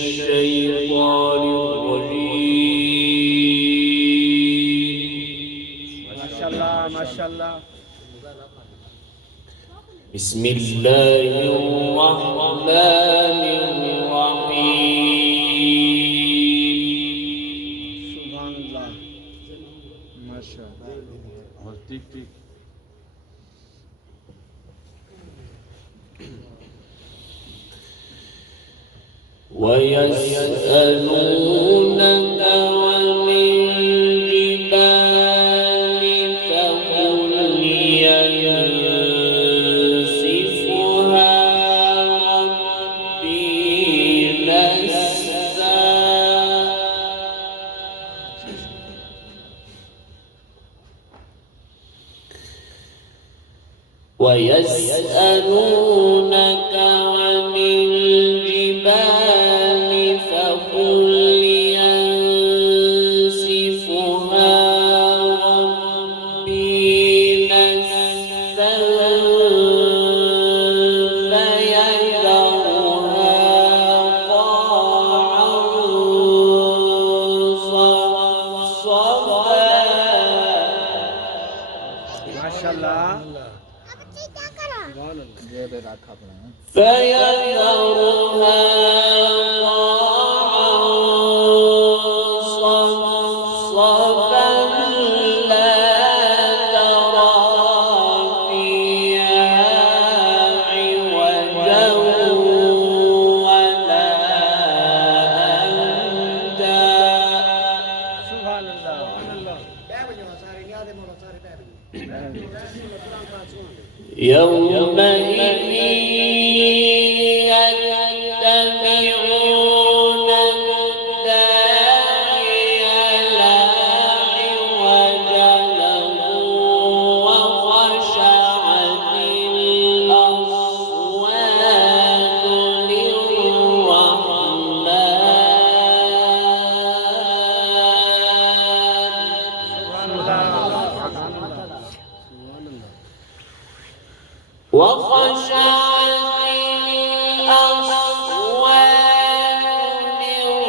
الشيطان الرجيم. ما شاء الله ما شاء الله. بسم الله الرحمن الرحيم. سبحان الله ما شاء الله. ويسألونك عن الجبال فقل ينسفها ربي نسفا. ويسألونك عن الجبال فقل ينسفها ربي نسفا فيذرها قاعا صفصفا. ما شاء الله. فيذرها قاعا صفصفا لا ترى فيها عوجا ولا أمتا. سبحان الله. يومئذ يتبعون الداعي لا عوج له وخشعت الأصوات للرحمن وخشعت الأصوات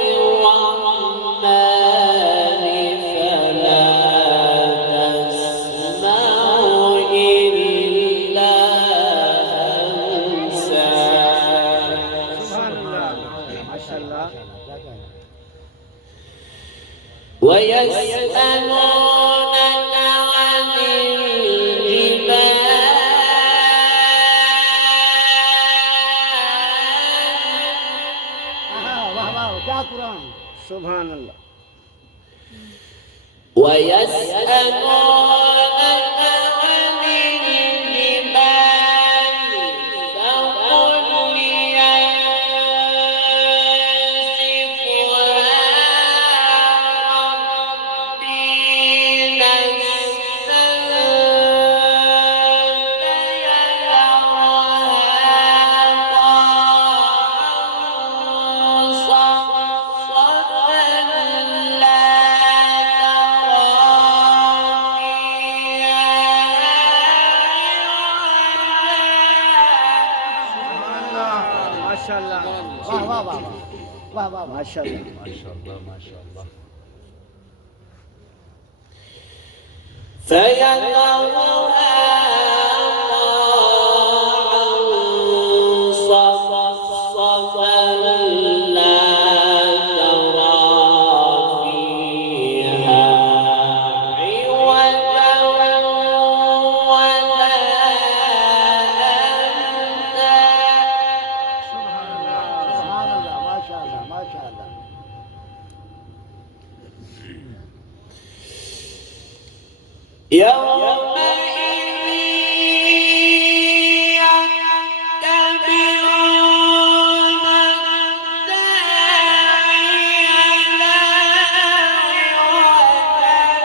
للرحمن فلا تسمع إلا همسا. سبحان الله ما شاء الله. ويسألونك عن الجبال سبحان الله. ويسألونك عن الجبال فقل ينسفها ربي نسفا ما شاء الله. वाह वाह वाह वाह वाह ما شاء الله. فيذرها صفصفا لا ترى فيها عوجا ولا أمتا. سبحان الله ما شاء الله ما شاء الله. يومئذ يتبعون الداعي لا عوج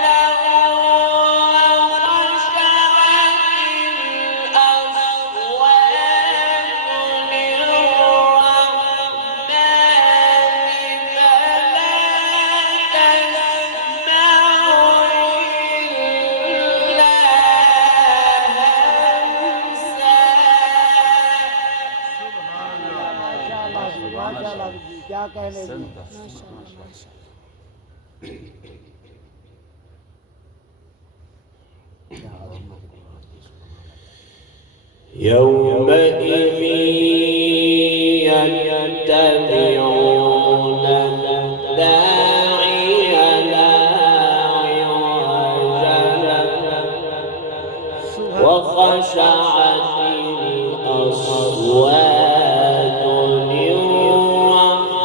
له وخشعت الأصوات للرحمن فلا تسمع إلا क्या कहने की يومئذ يتبعون الداعي لا عوج له وخشعت الأصوات للرحمن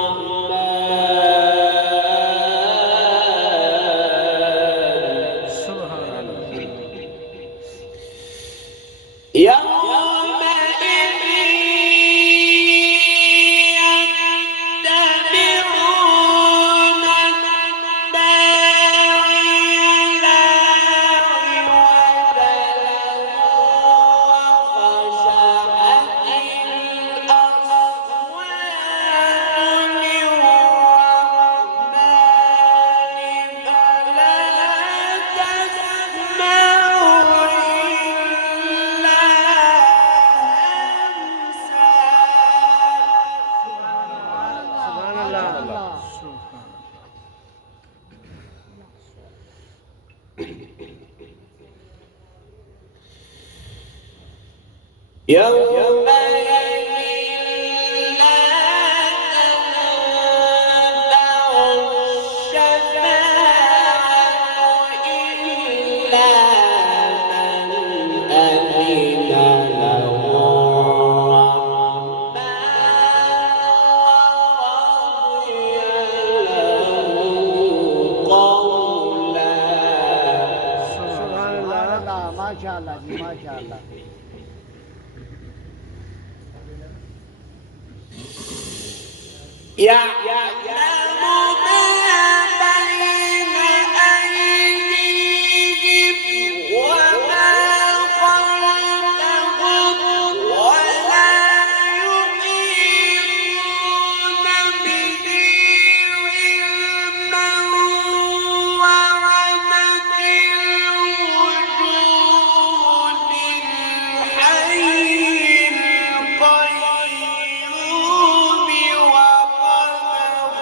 يومئذ يتبعون الداعي لا عوج له وخشعت الأصوات للرحمن فلا تسمع إلا يومئذ لا تنفع الشفاعة إلا من أذن له الرحمن ورضي له قولا سبحان अल्लाह माशाअल्लाह जी माशाअल्लाह يعلم ما بين أيديهم وما خلفهم ولا يحيطون به علما وعنت الوجوه للحي القيوم وقد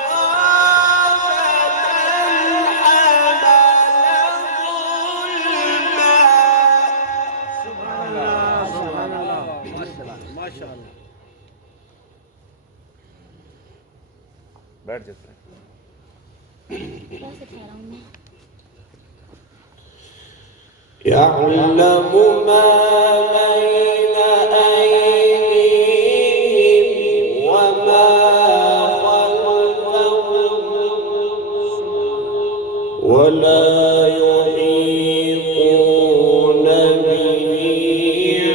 خاب من حمل ظلما माशाअल्लाह बैठ जाते हैं يعلم ما بين أيديهم وما خلفهم ولا يحيطون به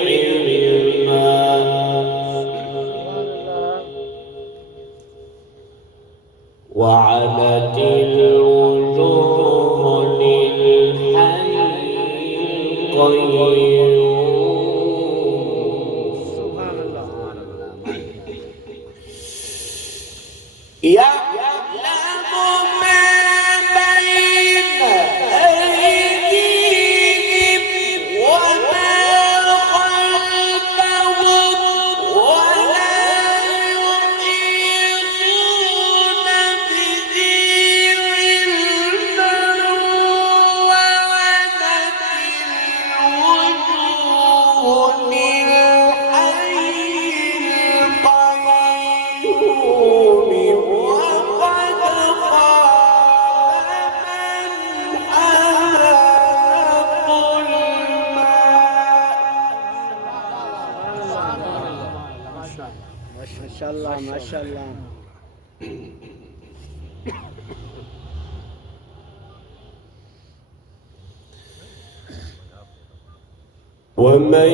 علما وعنت الوجوه للحي القيوم سبحان الله يعلم ما بين أيديهم وما خلفهم ولا يحيطون به علما وعنت الوجوه للحي القيوم وقد خاب من حمل ظلما माशाअल्लाह माशाअल्लाह ومن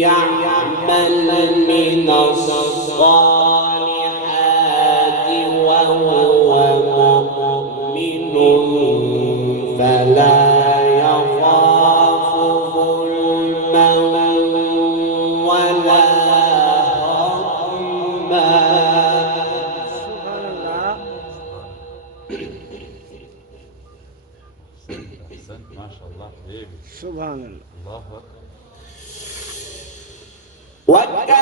يعمل من الصالحات وهو مؤمن فلا يخاف ظلما ولا هضما سبحان الله أحسنت ما شاء الله حبيبي سبحان الله الله أكبر وكذلك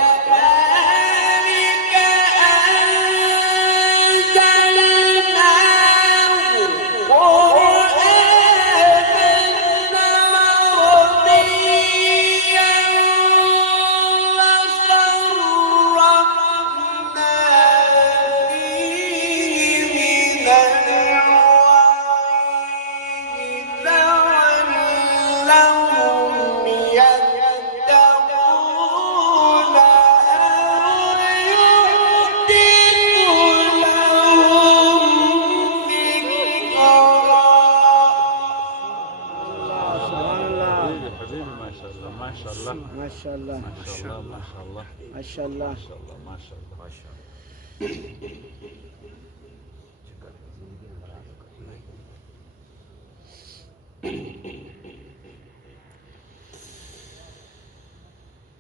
ما شاء الله ما شاء الله ما شاء الله ما شاء الله ما شاء الله ما شاء الله ما شاء الله ما شاء الله.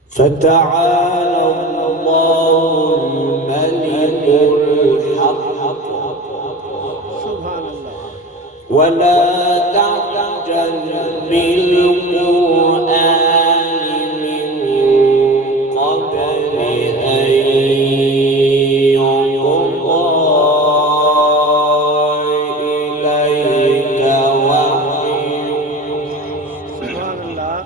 فتعالى الله الملك الحق سبحان الله ولا تعجل بالقرآن من قبل أن يقضى إليك وحيه. سبحان الله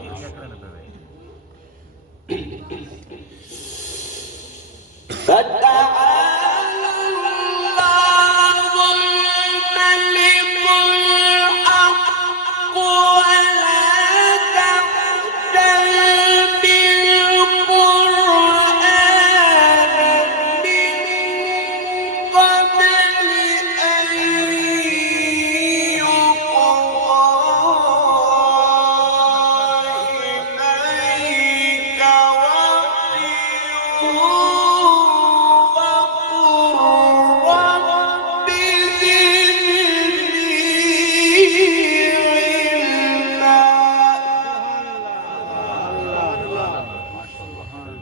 فتعالى الله الملك الحق ولا تعجل بالقرآن من قبل أن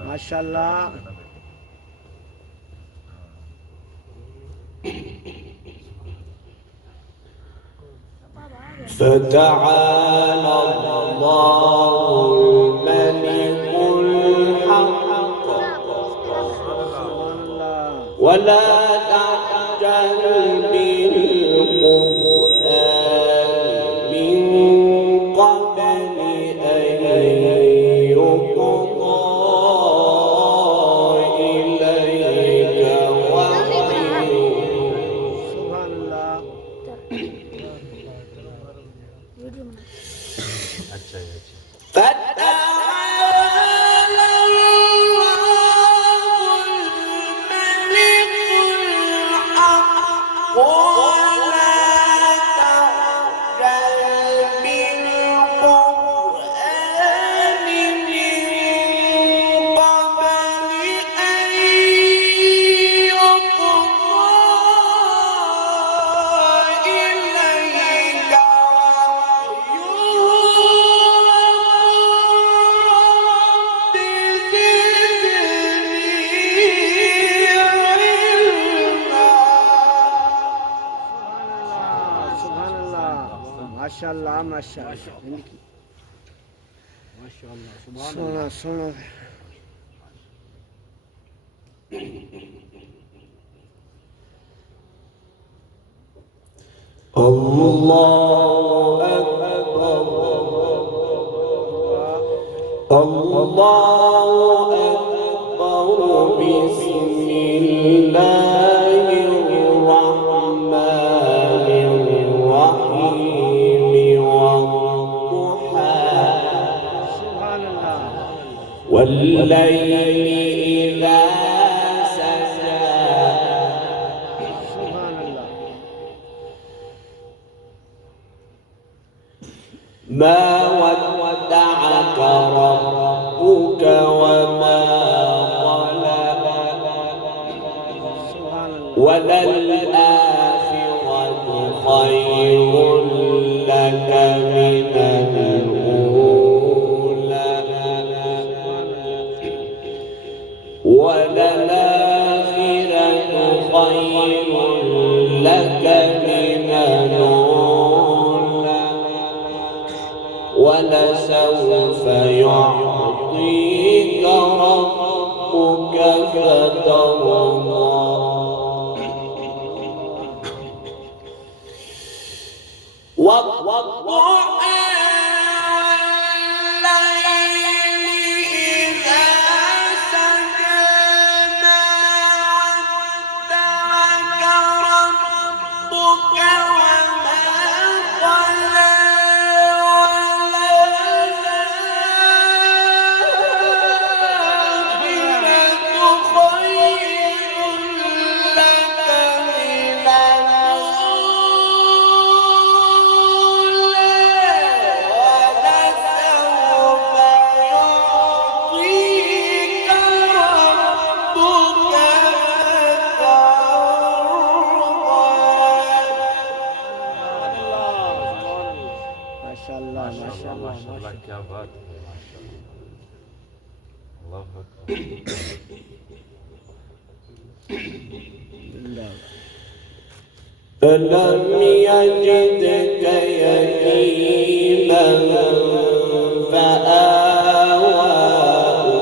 ما شاء الله فتعالى الله الملك الحق ولا تعجل بالقرآن من قبل أن يقضى إليك وحيه. سبحان الله अच्छा है अच्छा فتعالى الله الملك الحق ولا تعجل بالقرآن من قبل أن يقضى إليك سبحان الله ما شاء الله ما شاء الله ما شاء الله سبحان سنة الله. سنة الله أكبر الله أكبر بسم الله الرحمن الرحيم والضحى سبحان الله والليل إذا سجى سبحان الله ما ودعك ربك وما قلى سبحان الله وللآخرة خير لك من الأولى وللآخرة خير لك من الأولى ولسوف يعطيك ربك فترضى والضحى والليل إذا سجى ما ودعك ربك وما قلى وللآخرة خير لك من الأولى माशाल्लाह माशाल्लाह माशाल्लाह माशाल्लाह क्या बात है माशाल्लाह अल्लाह अकबर فلم يجدك يتيما فآوى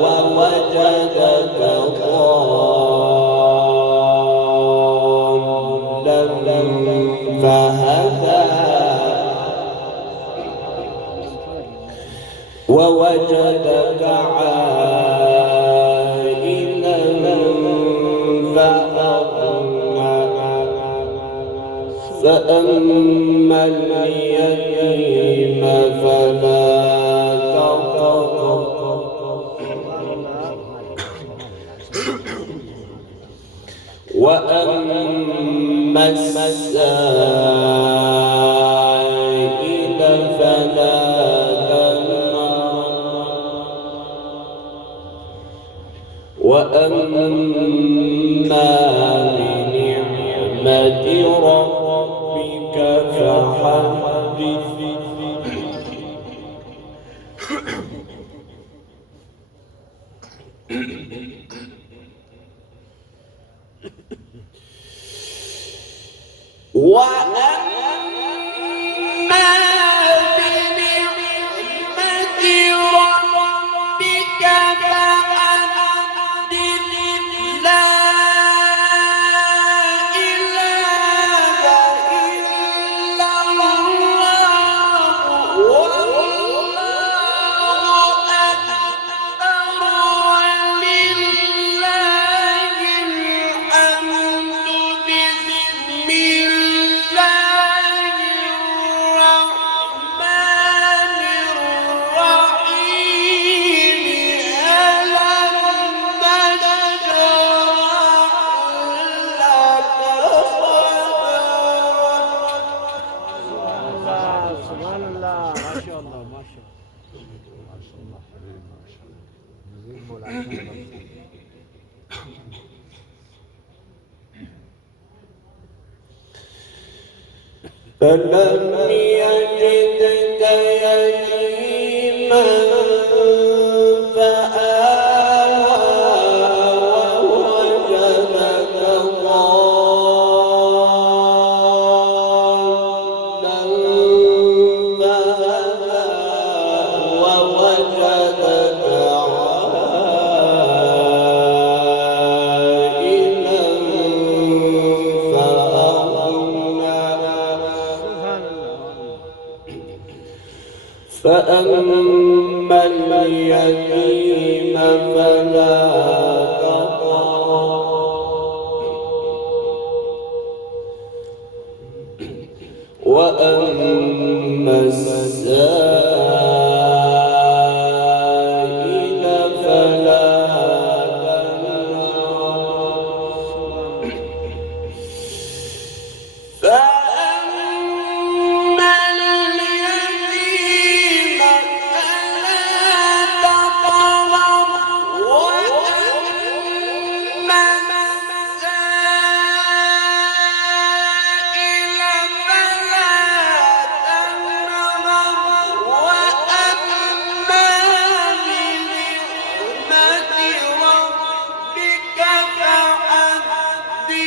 ووجدك ضالا فهدى ووجدك عائلا فأغنى فأما اليتيم فلا تقهر وأما السائل فلا تنهر وأما بنعمة ربك فحدث وأما بنعمة ربك فحدث لا إله إلا الله والله أكبر ولله الحمد بسم الله الرحمن الرحيم ألم نشرح لك صدرك سبحان الله ما شاء الله ما شاء الله माशाल्लाह हबीब माशाल्लाह मज़ीद मौलाना فلم يجدك يتيما فآوى ووجدك ضالا فهدى ووجدك عائلا فأغنى فأما اليتيم فلا تقهر وأما السائل فلا تنهر فأما اليتيم فلا تقهر وأما السائل فلا تنهر وأما بنعمة ربك فحدث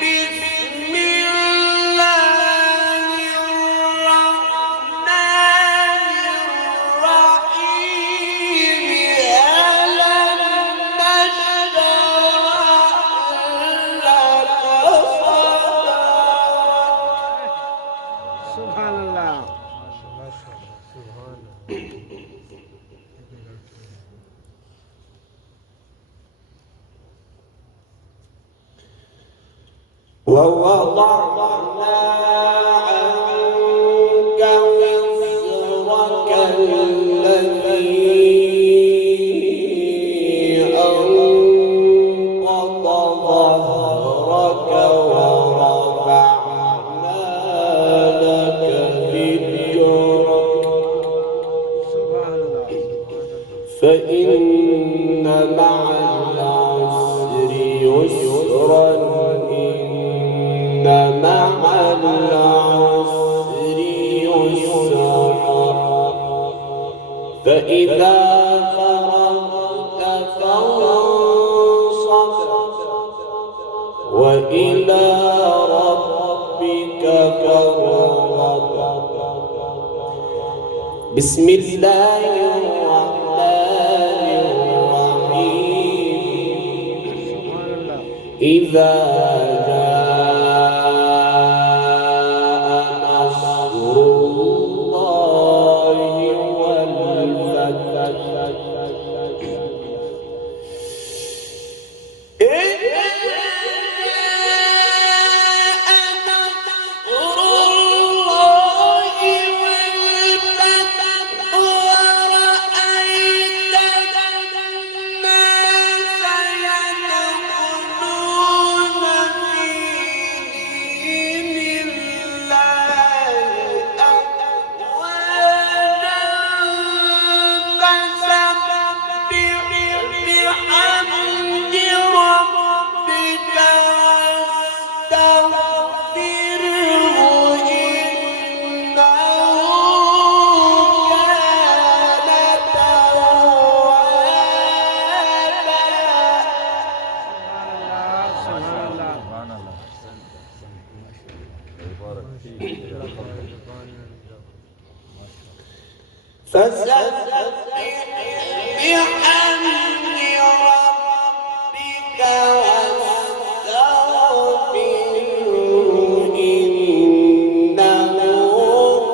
بسم الله الرحمن الرحيم ألم نشرح لك صدرك سبحان الله ووضعنا عنك وزرك الذي أنقض ظهرك ورفعنا لك ذكرك سبحان الله فإن مع العسر يسرا إن مع العسر يسرا فإذا فرغت فانصب وإلى ربك فارغب. بسم الله الرحمن الرحيم. سبحان الله. إذا جاء نصر الله والفتح. فسبح بحمد ربك واستغفره إنه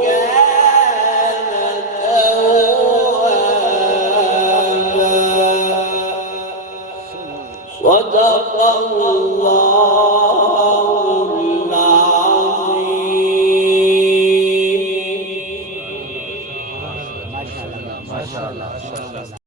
كان توابا. صدق الله العظيم. ما شاء الله.